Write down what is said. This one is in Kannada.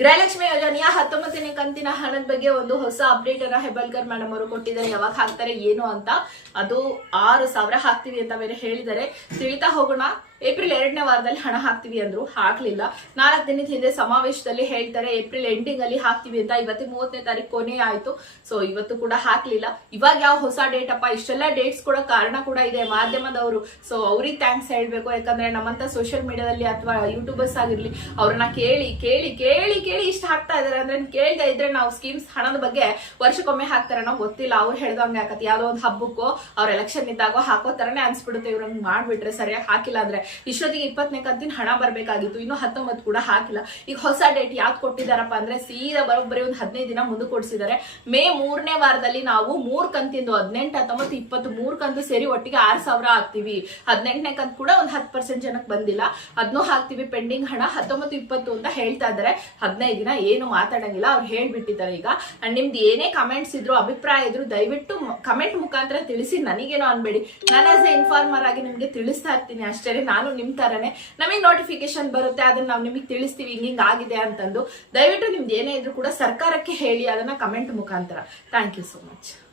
ಗೃಹಲಕ್ಷ್ಮಿ ಯೋಜನೆಯ ಹತ್ತೊಂಬತ್ತನೇ ಕಂತಿನ ಹಣದ ಬಗ್ಗೆ ಒಂದು ಹೊಸ ಅಪ್ಡೇಟ್ ಅನ್ನ ಹೆಬ್ಬಲ್ಕರ್ ಮೇಡಮ್ ಅವರು ಕೊಟ್ಟಿದ್ದಾರೆ. ಯಾವಾಗ ಹಾಕ್ತಾರೆ, ಏನು ಅಂತ ಅದು ಆರು ಸಾವಿರ ಹಾಕ್ತೀವಿ ಅಂತ ಬೇರೆ ಹೇಳಿದ್ದಾರೆ. ತಿಳಿತಾ ಹೋಗೋಣ. ಏಪ್ರಿಲ್ ಎರಡನೇ ವಾರದಲ್ಲಿ ಹಣ ಹಾಕ್ತೀವಿ ಅಂದ್ರು. ಹಾಕ್ಲಿಲ್ಲ. ನಾಲ್ಕು ದಿನದ ಹಿಂದೆ ಸಮಾವೇಶದಲ್ಲಿ ಹೇಳ್ತಾರೆ, ಏಪ್ರಿಲ್ ಎಂಡಿಂಗ್ ಅಲ್ಲಿ ಹಾಕ್ತೀವಿ ಅಂತ. ಇವತ್ತು ಮೂವತ್ತನೇ ತಾರೀಕು ಕೊನೆ ಆಯ್ತು. ಸೊ ಇವತ್ತು ಕೂಡ ಹಾಕ್ಲಿಲ್ಲ. ಇವಾಗ ಯಾವ ಹೊಸ ಡೇಟ್ ಅಪ್ಪ? ಇಷ್ಟೆಲ್ಲ ಡೇಟ್ಸ್ ಕೂಡ ಕಾರಣ ಕೂಡ ಇದೆ ಮಾಧ್ಯಮದವರು. ಸೊ ಅವ್ರಿಗೆ ಥ್ಯಾಂಕ್ಸ್ ಹೇಳ್ಬೇಕು. ಯಾಕಂದ್ರೆ ನಮ್ಮಂತ ಸೋಷಿಯಲ್ ಮೀಡಿಯಾದಲ್ಲಿ ಅಥವಾ ಯೂಟ್ಯೂಬರ್ಸ್ ಆಗಿರ್ಲಿ, ಅವ್ರನ್ನ ಕೇಳಿ ಕೇಳಿ ಕೇಳಿ ಕೇಳಿ ಇಷ್ಟ ಹಾಕ್ತಾ ಇದಾರೆ ಅಂದ್ರೆ ಕೇಳ್ತಾ ಇದ್ರೆ ನಾವು ಸ್ಕೀಮ್ಸ್ ಹಣದ ಬಗ್ಗೆ ವರ್ಷಕ್ಕೊಮ್ಮೆ ಹಾಕ್ತಾರೆ ನಾವು ಗೊತ್ತಿಲ್ಲ. ಅವ್ರು ಹೇಳ್ದಂಗೆ ಆಕತಿ. ಯಾವ್ದೋ ಒಂದು ಹಬ್ಬಕ್ಕೋ ಅವ್ರ ಎಲೆಕ್ಷನ್ ಇದ್ದಾಗೋ ಹಾಕೋ ತರನೇ ಅನ್ಸ್ಬಿಡುತ್ತೆ. ಇವ್ರಂಗ್ ಮಾಡ್ಬಿಟ್ರೆ ಸರಿಯಾಗಿ ಹಾಕಿಲ್ಲ ಅಂದ್ರೆ ಇಷ್ಟೊತ್ತಿಗೆ ಇಪ್ಪತ್ತನೇ ಕಂತಿನ ಹಣ ಬರ್ಬೇಕಾಗಿತ್ತು. ಇನ್ನು ಹತ್ತೊಂಬತ್ತು ಕೂಡ ಹಾಕಿಲ್ಲ. ಈಗ ಹೊಸ ಡೇಟ್ ಯಾವ್ದು ಕೊಟ್ಟಿದಾರಪ್ಪ ಅಂದ್ರೆ ಸೀದಾ ಬರೋಬ್ಬರಿ ಒಂದು ಹದಿನೈದು ದಿನ ಮುಂದೆ ಕೊಡ್ಸಿದ್ದಾರೆ ಮೇ ಮೂರನೇ ವಾರದಲ್ಲಿ ನಾವು ಮೂರ್ ಕಂತಿಂದು ಹದಿನೆಂಟು, ಹತ್ತೊಂಬತ್ತು, ಇಪ್ಪತ್ತು ಮೂರ್ ಕಂತು ಸೇರಿ ಒಟ್ಟಿಗೆ ಆರ್ ಸಾವಿರ ಹಾಕ್ತಿವಿ. ಹದಿನೆಂಟನೇ ಕಂತು ಕೂಡ ಒಂದು ಹತ್ತು ಪರ್ಸೆಂಟ್ ಜನಕ್ಕೆ ಬಂದಿಲ್ಲ. ಅದನ್ನೂ ಹಾಕ್ತಿವಿ. ಪೆಂಡಿಂಗ್ ಹಣ ಹತ್ತೊಂಬತ್ತು, ಇಪ್ಪತ್ತು ಅಂತ ಹೇಳ್ತಾ ಇದ್ದಾರೆ ಹದಿನೈದು ದಿನ ಏನು ಮಾತಾಡಂಗಿಲ್ಲ. ಅವ್ರು ಹೇಳ್ಬಿಟ್ಟಿದ್ದಾರೆ ಈಗ. ಅಂಡ್ ನಿಮ್ದು ಏನೇ ಕಮೆಂಟ್ಸ್ ಇದ್ರು, ಅಭಿಪ್ರಾಯ ಇದ್ರು ದಯವಿಟ್ಟು ಕಮೆಂಟ್ ಮುಖಾಂತರ ತಿಳಿಸಿ. ನನಗೇನೋ ಅನ್ಬೇಡಿ. ನಾನು ಆಸ್ ಎ ಇನ್ಫಾರ್ಮರ್ ಆಗಿ ನಿಮ್ಗೆ ತಿಳಿಸ್ತಾ ಇರ್ತೀನಿ ಅಷ್ಟೇ ನಾನು ನಿಮ್ ತರನೇ. ನಮಗೆ ನೋಟಿಫಿಕೇಶನ್ ಬರುತ್ತೆ, ಅದನ್ನ ನಾವು ನಿಮಗೆ ತಿಳಿಸ್ತೀವಿ, ಹಿಂಗ್ ಹಿಂಗ್ ಆಗಿದೆ ಅಂತಂದು. ದಯವಿಟ್ಟು ನಿಮ್ದು ಏನೇ ಇದ್ರು ಕೂಡ ಸರ್ಕಾರಕ್ಕೆ ಹೇಳಿ, ಅದನ್ನ ಕಮೆಂಟ್ ಮುಖಾಂತರ. Thank you so much